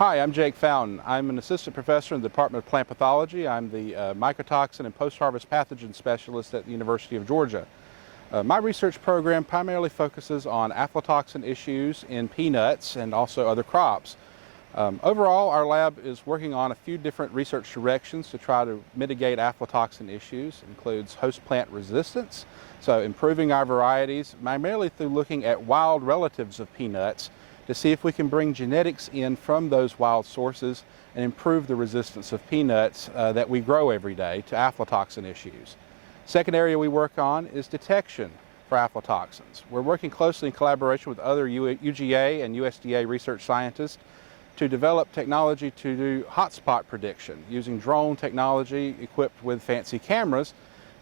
Hi, I'm Jake Fountain. I'm an assistant professor in the Department of Plant Pathology. I'm the mycotoxin and post-harvest pathogen specialist at the University of Georgia. My research program primarily focuses on aflatoxin issues in peanuts and also other crops. Overall, our lab is working on a few different research directions to try to mitigate aflatoxin issues. It includes host plant resistance, so improving our varieties primarily through looking at wild relatives of peanuts to see if we can bring genetics in from those wild sources and improve the resistance of peanuts that we grow every day to aflatoxin issues. Second area we work on is detection for aflatoxins. We're working closely in collaboration with other UGA and USDA research scientists to develop technology to do hotspot prediction using drone technology equipped with fancy cameras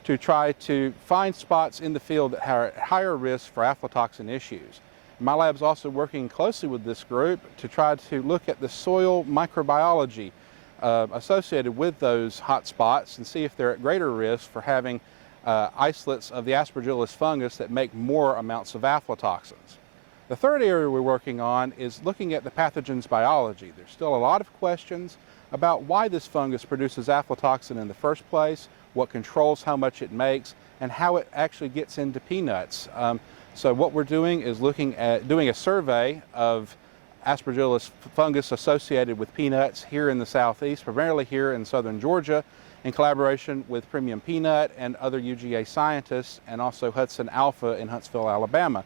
to try to find spots in the field that are at higher risk for aflatoxin issues. My lab is also working closely with this group to try to look at the soil microbiology associated with those hotspots and see if they're at greater risk for having isolates of the Aspergillus fungus that make more amounts of aflatoxins. The third area we're working on is looking at the pathogen's biology. There's still a lot of questions about why this fungus produces aflatoxin in the first place, what controls how much it makes, and how it actually gets into peanuts. So what we're doing is looking at doing a survey of Aspergillus fungus associated with peanuts here in the southeast, primarily here in southern Georgia, in collaboration with Premium Peanut and other UGA scientists, and also Hudson Alpha in Huntsville, Alabama,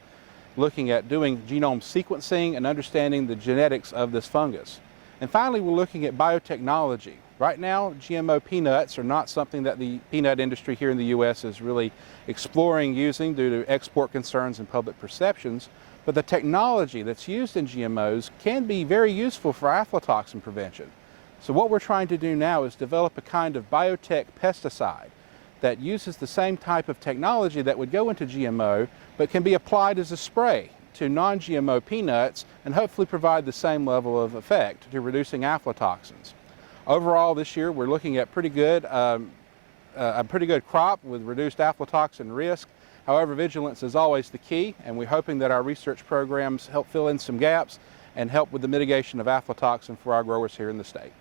looking at doing genome sequencing and understanding the genetics of this fungus. And finally, we're looking at biotechnology. Right now, GMO peanuts are not something that the peanut industry here in the U.S. is really exploring using due to export concerns and public perceptions, but the technology that's used in GMOs can be very useful for aflatoxin prevention. So what we're trying to do now is develop a kind of biotech pesticide that uses the same type of technology that would go into GMO, but can be applied as a spray to non-GMO peanuts and hopefully provide the same level of effect to reducing aflatoxins. Overall, this year we're looking at a pretty good crop with reduced aflatoxin risk. However, vigilance is always the key, and we're hoping that our research programs help fill in some gaps and help with the mitigation of aflatoxin for our growers here in the state.